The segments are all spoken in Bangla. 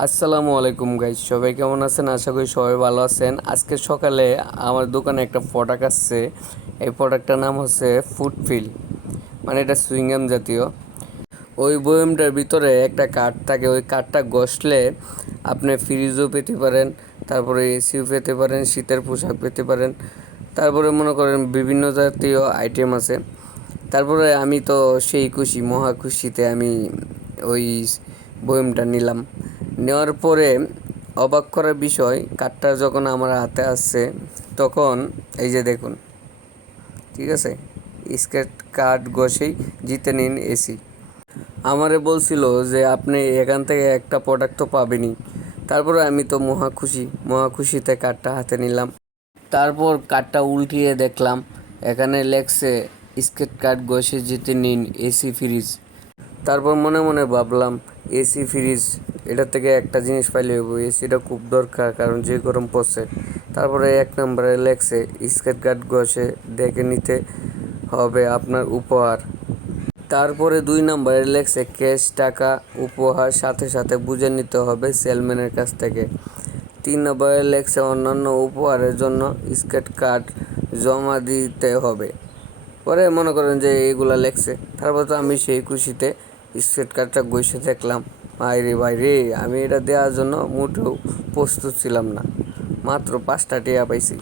আসসালামু আলাইকুম গাইস, সবাই কেমন আছেন? আশা করি সবাই ভালো আছেন। আজকে সকালে আমার দোকানে একটা প্রোডাক্ট আসছে। এই প্রোডাক্টটার নাম হচ্ছে ফুডফিল, মানে এটা সুইংগাম জাতীয়। ওই বয়মটার ভিতরে একটা কার্ড থাকে, ওই কার্ডটা ঘষলে আপনি ফ্রিজও পেতে পারেন, তারপরে এসিও পেতে পারেন, শীতের পোশাক পেতে পারেন, তারপরে মনে করেন বিভিন্ন জাতীয় আইটেম আছে। তারপরে আমি তো সেই খুশি, মহা খুশিতে আমি ওই বয়মটা নিলাম। নেওয়ার পরে অবাক করার বিষয়, কার্ডটা যখন আমার হাতে আসছে তখন এই যে দেখুন, ঠিক আছে, স্কেচ কার্ড ঘষেই জিতে নিন এসি। আমারে বলছিল যে আপনি এখান থেকে একটা প্রোডাক্ট তো পাবেনই। তারপরে আমি তো মহা খুশি, মহা খুশিতে কার্ডটা হাতে নিলাম। তারপর কার্ডটা উল্টিয়ে দেখলাম, এখানে লেখছে স্কেচ কার্ড ঘষে জিতে নিন এসি ফ্রিজ। তারপর মনে মনে ভাবলাম, এসি ফ্রিজ, এটা থেকে একটা জিনিস পাইলে হইব, এসিটা খুব দরকার, কারণ যে গরম পড়ছে। তারপরে 1 নম্বরে লেখছে স্কেচ কার্ড ঘষে দেখে নিতে হবে আপনার উপহার। তারপরে 2 নম্বরে লেখছে ক্যাশ টাকা উপহার সাথে সাথে বুঝে নিতে হবে সেলম্যানের কাছ থেকে। 3 নম্বরে লেখছে অন্যান্য উপহারের জন্য স্কেচ কার্ড জমা দিতে হবে। পরে মনে করেন যে এইগুলা লেখছে। তারপর তো আমি সেই খুশিতে স্কেচ কার্ডটা ঘষে দেখলাম, ভাই রে, আমি এটা দেওয়ার জন্য মোটেও প্রস্তুত ছিলাম না। মাত্র 5টা টাকা পাইছি।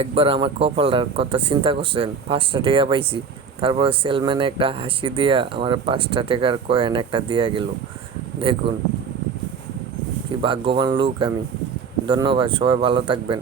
একবার আমার কপালটার কথা চিন্তা করছেন, 5টা টাকা পাইছি। তারপরে সেলম্যানে একটা হাসি দিয়া আমার 5টা টাকার কয়েন একটা দিয়া গেল। দেখুন কি ভাগ্যবান লোক আমি। ধন্যবাদ, সবাই ভালো থাকবেন।